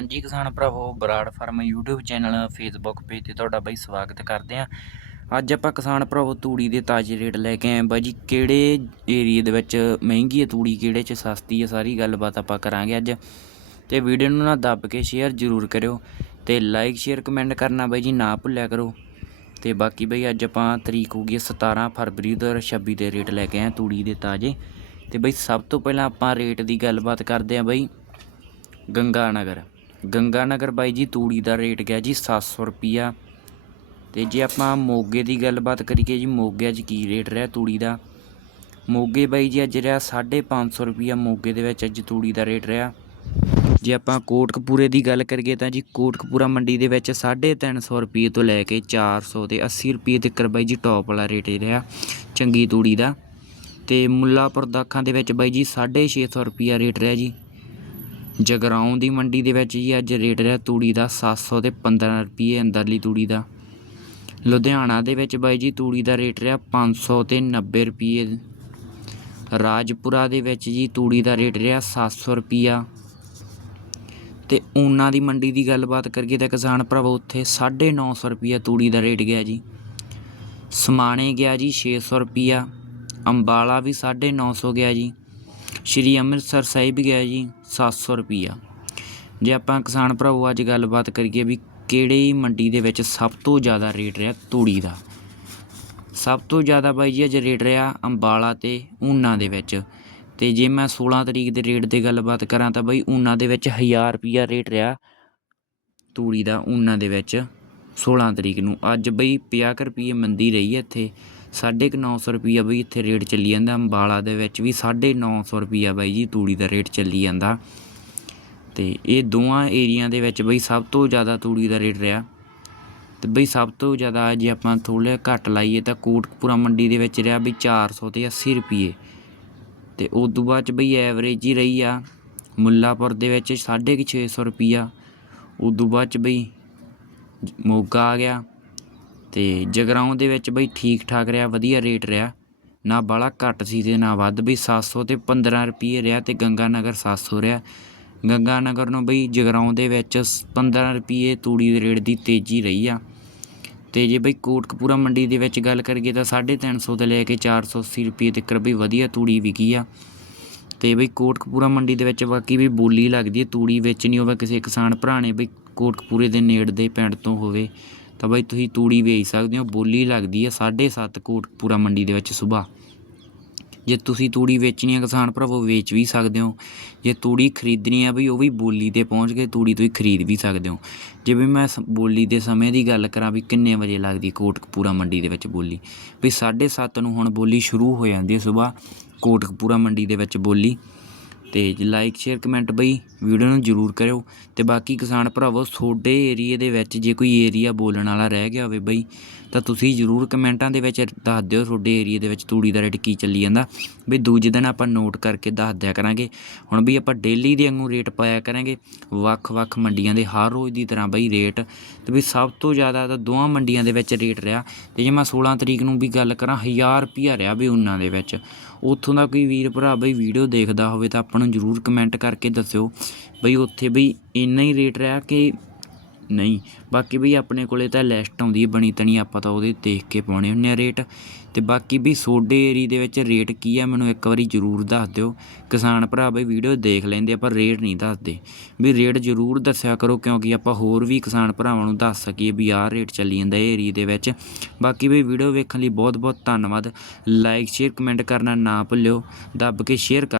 ਹਾਂਜੀ, ਕਿਸਾਨ ਭਰਾਵੋ, Brar farm YouTube channel Facebook page ਤੇ ਤੁਹਾਡਾ ਬਾਈ ਸਵਾਗਤ ਕਰਦੇ ਆਂ ਅੱਜ ਆਪਾਂ ਕਿਸਾਨ ਭਰਾਵੋ, ਤੂੜੀ ਦੇ ਤਾਜ਼ੇ ਰੇਟ ਲੈ ਕੇ ਆਏ ਬਾਈ ਜੀ, ਕਿਹੜੇ ਏਰੀਏ ਦੇ ਵਿੱਚ ਮਹਿੰਗੀ ਹੈ ਤੂੜੀ, ਕਿਹੜੇ 'ਚ ਸਸਤੀ ਹੈ, ਸਾਰੀ ਗੱਲਬਾਤ ਆਪਾਂ ਕਰਾਂਗੇ ਅੱਜ। ਤੇ ਵੀਡੀਓ ਨੂੰ ਨਾ ਦੱਬ ਕੇ ਸ਼ੇਅਰ ਜ਼ਰੂਰ ਕਰਿਓ ਤੇ ਲਾਈਕ ਸ਼ੇਅਰ ਕਮੈਂਟ ਕਰਨਾ ਬਾਈ ਜੀ ਨਾ ਭੁੱਲਿਆ ਕਰੋ। ਤੇ ਬਾਕੀ ਬਈ, ਅੱਜ ਆਪਾਂ ਤਰੀਕ ਹੋ ਗਈ ਹੈ 17 ਫਰਵਰੀ 2026 ਦੇ ਰੇਟ ਲੈ ਕੇ ਆਏ ਤੂੜੀ ਦੇ ਤਾਜ਼ੇ। ਤੇ ਬਈ, ਸਭ ਤੋਂ ਪਹਿਲਾਂ ਆਪਾਂ ਰੇਟ ਦੀ ਗੱਲਬਾਤ ਕਰਦੇ ਆਂ ਬਈ, ਗੰਗਾ ਨਗਰ। ਗੰਗਾ ਨਗਰ ਬਾਈ ਜੀ, ਤੂੜੀ ਦਾ ਰੇਟ ਗਿਆ ਜੀ 700 ਰੁਪਿਆ ਤੇ ਜੇ ਆਪਾਂ ਮੋਗੇ ਦੀ ਗੱਲਬਾਤ ਕਰੀਏ ਜੀ, ਮੋਗੇ ਅੱਜ ਕੀ ਰੇਟ ਰਿਹਾ ਤੂੜੀ ਦਾ? ਮੋਗੇ ਬਾਈ ਜੀ ਅੱਜ ਰਿਹਾ 550 ਰੁਪਿਆ ਮੋਗੇ ਦੇ ਵਿੱਚ ਅੱਜ ਤੂੜੀ ਦਾ ਰੇਟ ਰਿਹਾ। ਜੇ ਆਪਾਂ ਕੋਟਕਪੂਰੇ ਦੀ ਗੱਲ ਕਰੀਏ ਤਾਂ ਜੀ, ਕੋਟਕਪੂਰਾ ਮੰਡੀ ਦੇ ਵਿੱਚ 350 ਰੁਪਏ ਤੋਂ ਲੈ ਕੇ 400 ਤੇ 80 ਰੁਪਏ ਤੱਕ ਬਾਈ ਜੀ ਟੌਪ ਵਾਲਾ ਰੇਟ ਰਿਹਾ, ਚੰਗੀ ਤੂੜੀ ਦਾ। ਤੇ ਮੁੱਲਾਪੁਰ ਦਾਖਾਂ ਦੇ ਵਿੱਚ ਬਾਈ ਜੀ 650 ਰੁਪਿਆ ਰੇਟ ਰਿਹਾ ਜੀ। ਜਗਰਾਉਂ ਦੀ ਮੰਡੀ ਦੇ ਵਿੱਚ ਜੀ ਅੱਜ ਰੇਟ ਰਿਹਾ ਤੂੜੀ ਦਾ 700 ਤੇ 15 ਰੁਪਏ ਅੰਦਰਲੀ ਤੂੜੀ ਦਾ। ਲੁਧਿਆਣਾ ਦੇ ਵਿੱਚ ਬਾਈ ਜੀ ਤੂੜੀ ਦਾ ਰੇਟ ਰਿਹਾ 500 ਤੇ 90 ਰੁਪਏ। ਰਾਜਪੁਰਾ ਦੇ ਵਿੱਚ ਜੀ ਤੂੜੀ ਦਾ ਰੇਟ ਰਿਹਾ 700 ਰੁਪਿਆ ਤੇ ਊਨਾ ਦੀ ਮੰਡੀ ਦੀ ਗੱਲਬਾਤ ਕਰੀਏ ਤਾਂ ਕਿਸਾਨ ਭਰਾਵੋ, ਉੱਥੇ 950 ਰੁਪਿਆ ਤੂੜੀ ਦਾ ਰੇਟ ਗਿਆ ਜੀ। ਸਮਾਣੇ ਗਿਆ ਜੀ 600 ਰੁਪਿਆ ਅੰਬਾਲਾ ਵੀ 950 ਗਿਆ ਜੀ। ਸ਼੍ਰੀ ਅੰਮ੍ਰਿਤਸਰ ਸਾਹਿਬ ਗਿਆ ਜੀ 700 ਰੁਪਿਆ ਜੇ ਆਪਾਂ ਕਿਸਾਨ ਭਰਾਵੋ ਅੱਜ ਗੱਲਬਾਤ ਕਰੀਏ ਵੀ ਕਿਹੜੀ ਮੰਡੀ ਦੇ ਵਿੱਚ ਸਭ ਤੋਂ ਜ਼ਿਆਦਾ ਰੇਟ ਰਿਹਾ ਤੂੜੀ ਦਾ? ਸਭ ਤੋਂ ਜ਼ਿਆਦਾ ਬਾਈ ਜੀ ਅੱਜ ਰੇਟ ਰਿਹਾ ਅੰਬਾਲਾ ਤੇ ਊਨਾ ਦੇ ਵਿੱਚ। ਤੇ ਜੇ ਮੈਂ 16 ਤਰੀਕ ਦੇ ਰੇਟ ਦੀ ਗੱਲਬਾਤ ਕਰਾਂ ਤਾਂ ਬਾਈ ਊਨਾ ਦੇ ਵਿੱਚ 1000 ਰੁਪਿਆ ਰੇਟ ਰਿਹਾ ਤੂੜੀ ਦਾ ਊਨਾ ਦੇ ਵਿੱਚ। 16 ਤਰੀਕ ਨੂੰ ਅੱਜ ਬਈ 50 ਰੁਪਏ ਮੰਦੀ ਰਹੀ ਹੈ ਇੱਥੇ। ਸਾਢੇ ਕੁ ਨੌ ਸੌ ਰੁਪਈਆ ਬਈ ਇੱਥੇ ਰੇਟ ਚੱਲੀ ਜਾਂਦਾ, ਅੰਬਾਲਾ ਦੇ ਵਿੱਚ ਵੀ ਸਾਢੇ ਨੌ ਸੌ ਰੁਪਈਆ ਬਾਈ ਜੀ ਤੂੜੀ ਦਾ ਰੇਟ ਚੱਲੀ ਜਾਂਦਾ। ਤੇ ਇਹ ਦੋਵਾਂ ਏਰੀਆ ਦੇ ਵਿੱਚ ਬਈ ਸਭ ਤੋਂ ਜ਼ਿਆਦਾ ਤੂੜੀ ਦਾ ਰੇਟ ਰਿਹਾ। ਤੇ ਬਈ ਸਭ ਤੋਂ ਜ਼ਿਆਦਾ ਜੇ ਆਪਾਂ ਥੋੜ੍ਹਾ ਘੱਟ ਲਾਈਏ ਤਾਂ ਕੋਟਕਪੂਰਾ ਮੰਡੀ ਦੇ ਵਿੱਚ ਰਿਹਾ ਬਈ 400 ਤੇ 80 ਰੁਪਏ ਤੇ ਉਸ ਤੋਂ ਬਾਅਦ ਚ ਬਈ ਐਵਰੇਜ ਹੀ ਰਹੀ ਆ। ਮੁੱਲਾਪੁਰ ਦੇ ਵਿੱਚ ਸਾਢੇ ਕੁ ਛੇ ਸੌ ਰੁਪਈਆ। ਉਸ ਤੋਂ ਬਾਅਦ ਚ ਬਈ ਮੋਗਾ ਆ ਗਿਆ। ਤੇ ਜਗਰਾਉਂ ਦੇ ਵਿੱਚ ਬਈ ਠੀਕ ਠਾਕ ਰਿਹਾ, ਵਧੀਆ ਰੇਟ ਰਿਹਾ। ਨਾ ਬਾਹਲਾ ਘੱਟ ਸੀ ਤੇ ਨਾ ਵੱਧ। ਬਈ 700 ਤੇ 15 ਰੁਪਏ ਰਿਹਾ ਤੇ ਗੰਗਾ ਨਗਰ 700 ਰਿਹਾ। ਗੰਗਾ ਨਗਰ ਨੂੰ ਬਈ ਜਗਰਾਉਂ ਦੇ ਵਿੱਚ ਸ- 15 ਰੁਪਏ ਤੂੜੀ ਦੇ ਰੇਟ ਦੀ ਤੇਜ਼ੀ ਰਹੀ ਆ। ਤੇ ਜੇ ਬਈ ਕੋਟਕਪੂਰਾ ਮੰਡੀ ਦੇ ਵਿੱਚ ਗੱਲ ਕਰੀਏ ਤਾਂ 350 ਤੋਂ ਲੈ ਕੇ 480 ਰੁਪਏ ਤੱਕ ਬਈ ਵਧੀਆ ਤੂੜੀ ਵਿਕੀ ਆ। ਤੇ ਬਈ ਕੋਟਕਪੂਰਾ ਮੰਡੀ ਦੇ ਵਿੱਚ ਬਾਕੀ ਵੀ ਬੋਲੀ ਲੱਗਦੀ ਹੈ ਤੂੜੀ ਵੇਚਣੀ ਹੋਵੇ ਕਿਸੇ ਕਿਸਾਨ ਭਰਾ ਨੇ ਬਈ ਕੋਟਕਪੂਰੇ ਦੇ ਨੇੜ ਦੇ ਪਿੰਡ ਤੋਂ ਹੋਵੇ। ਤਾਂ ਬਾਈ ਤੁਸੀਂ ਤੂੜੀ ਵੇਚ ਸਕਦੇ ਹੋ, ਬੋਲੀ ਲੱਗਦੀ ਹੈ 7.5 ਕੋਟਕਪੂਰਾ ਮੰਡੀ ਦੇ ਵਿੱਚ ਸਵੇਰ। ਜੇ ਤੁਸੀਂ ਤੂੜੀ ਵੇਚਣੀ ਹੈ ਕਿਸਾਨ ਭਰਾਵੋ, ਵੇਚ ਵੀ ਸਕਦੇ ਹੋ। ਜੇ ਤੂੜੀ ਖਰੀਦਣੀ ਹੈ ਬਈ, ਉਹ ਵੀ ਬੋਲੀ ਤੇ ਪਹੁੰਚ ਕੇ ਤੂੜੀ ਤੁਸੀਂ ਖਰੀਦ ਵੀ ਸਕਦੇ ਹੋ। ਜਿਵੇਂ ਮੈਂ ਸ- ਬੋਲੀ ਦੇ ਸਮੇਂ ਦੀ ਗੱਲ ਕਰਾਂ ਵੀ ਕਿੰਨੇ ਵਜੇ ਲੱਗਦੀ ਕੋਟਕਪੂਰਾ ਮੰਡੀ ਦੇ ਵਿੱਚ ਬੋਲੀ? ਵੀ 7:30 ਨੂੰ ਹੁਣ ਬੋਲੀ ਸ਼ੁਰੂ ਹੋ ਜਾਂਦੀ ਹੈ ਸਵੇਰ ਕੋਟਕਪੂਰਾ ਮੰਡੀ ਦੇ ਵਿੱਚ ਬੋਲੀ। ਤੇ ਲਾਈਕ ਸ਼ੇਅਰ ਕਮੈਂਟ ਬਈ। ਵੀਡੀਓ ਨੂੰ ਜਰੂਰ ਕਰਿਓ। ਤੇ ਬਾਕੀ ਕਿਸਾਨ ਭਰਾਵੋ, ਤੁਹਾਡੇ ਏਰੀਏ ਦੇ ਵਿੱਚ ਜੇ ਕੋਈ ਏਰੀਆ ਬੋਲਣ ਵਾਲਾ ਰਹਿ ਗਿਆ ਹੋਵੇ ਬਈ, ਤਾਂ ਤੁਸੀਂ ਜਰੂਰ ਕਮੈਂਟਾਂ ਦੇ ਵਿੱਚ ਦੱਸ ਦਿਓ ਤੁਹਾਡੇ ਏਰੀਏ ਦੇ ਵਿੱਚ ਤੂੜੀ ਦਾ ਰੇਟ ਕੀ ਚੱਲੀ ਜਾਂਦਾ। ਵੀ ਦੂਜੇ ਦਿਨ ਆਪਾਂ ਨੋਟ ਕਰਕੇ ਦੱਸ ਦਿਆ ਕਰਾਂਗੇ। ਹੁਣ ਵੀ ਆਪਾਂ ਡੇਲੀ ਦੇ ਵਾਂਗੂ ਰੇਟ ਪਾਇਆ ਕਰਾਂਗੇ। ਵੱਖ-ਵੱਖ ਮੰਡੀਆਂ ਦੇ ਹਰ ਰੋਜ਼ ਦੀ ਤਰ੍ਹਾਂ ਬਈ ਰੇਟ ਤੇ ਵੀ ਸਭ ਤੋਂ ਜ਼ਿਆਦਾ ਤਾਂ ਦੋਵਾਂ ਮੰਡੀਆਂ ਦੇ ਵਿੱਚ ਰੇਟ ਰਿਹਾ। ਤੇ ਜੇ ਮੈਂ 16 ਤਰੀਕ ਨੂੰ ਵੀ ਗੱਲ ਕਰਾਂ 1000 ਰੁਪਿਆ ਰਿਹਾ ਵੀ ਉਹਨਾਂ ਦੇ ਵਿੱਚ। ਉੱਥੋਂ ਦਾ ਕੋਈ ਵੀਰ ਭਰਾ ਬਈ ਵੀਡੀਓ ਦੇਖਦਾ ਹੋਵੇ ਤਾਂ ਆਪਣਾ ਆਪਾਂ ਨੂੰ ਜਰੂਰ ਕਮੈਂਟ ਕਰਕੇ ਦੱਸਿਓ। ਬਈ ਉੱਥੇ ਬਈ ਇੰਨਾ ਹੀ ਰੇਟ ਰਿਹਾ ਕਿ ਨਹੀਂ। ਬਾਕੀ ਬਈ ਆਪਣੇ ਕੋਲੇ ਤਾਂ ਲਿਸਟ ਆਉਂਦੀ ਹੈ ਬਣੀ ਤਣੀ, ਆਪਾਂ ਤਾਂ ਉਹਦੇ ਦੇਖ ਕੇ ਪਾਉਣੇ ਹੁੰਦੇ ਆ ਰੇਟ ਤੇ ਬਾਕੀ ਵੀ ਸੋਡੇ ਏਰੀ ਦੇ ਵਿੱਚ ਰੇਟ ਕੀ ਆ ਮੈਨੂੰ ਇੱਕ ਵਾਰੀ ਜਰੂਰ ਦੱਸ ਦਿਓ। ਕਿਸਾਨ ਭਰਾ ਬਈ ਵੀਡੀਓ ਦੇਖ ਲੈਂਦੇ ਆ ਪਰ ਰੇਟ ਨਹੀਂ ਦੱਸਦੇ। ਵੀ ਰੇਟ ਜਰੂਰ ਦੱਸਿਆ ਕਰੋ, ਕਿਉਂਕਿ ਆਪਾਂ ਹੋਰ ਵੀ ਕਿਸਾਨ ਭਰਾਵਾਂ ਨੂੰ ਦੱਸ ਸਕੀਏ ਵੀ ਆਹ ਰੇਟ ਚੱਲੀ ਜਾਂਦਾ ਇਹ ਏਰੀਏ ਦੇ ਵਿੱਚ। ਬਾਕੀ ਵੀ ਵੀਡੀਓ ਵੇਖਣ ਲਈ ਬਹੁਤ ਬਹੁਤ ਧੰਨਵਾਦ। ਲਾਈਕ ਸ਼ੇਅਰ ਕਮੈਂਟ ਕਰਨਾ ਨਾ ਭੁੱਲਿਓ। ਦੱਬ ਕੇ ਸ਼ੇਅਰ ਕਰ